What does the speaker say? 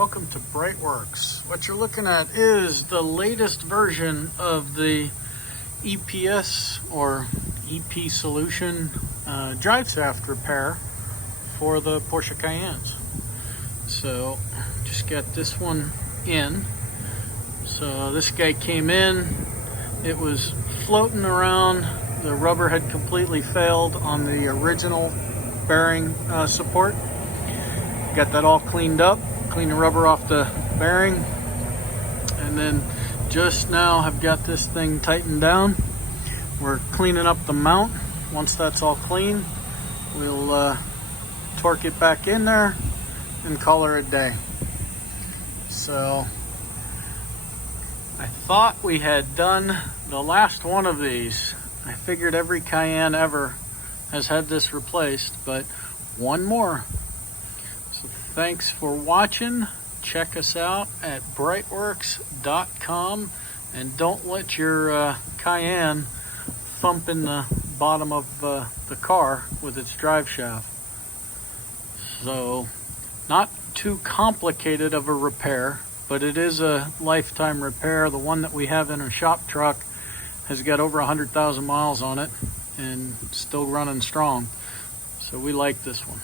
welcome to BreitWerks. What you're looking at is the latest version of the EPS or EP solution Driveshaft repair for the Porsche Cayennes. So just got this one in. So this guy came in, it was floating around, the rubber had completely failed on the original bearing support. Got that all cleaned up, cleaned the rubber off the bearing, and then just now have got this thing tightened down. We're cleaning up the mount. Once that's all clean, we'll torque it back in there and call her a day. So I thought we had done the last one of these. I figured every Cayenne ever has had this replaced, but one more. So thanks for watching. Check us out at BreitWerks.com, and don't let your Cayenne thump in the bottom of the car with its drive shaft. So not too complicated of a repair, but it is a lifetime repair. The one that we have in our shop truck has got over 100,000 miles on it and still running strong. So we like this one.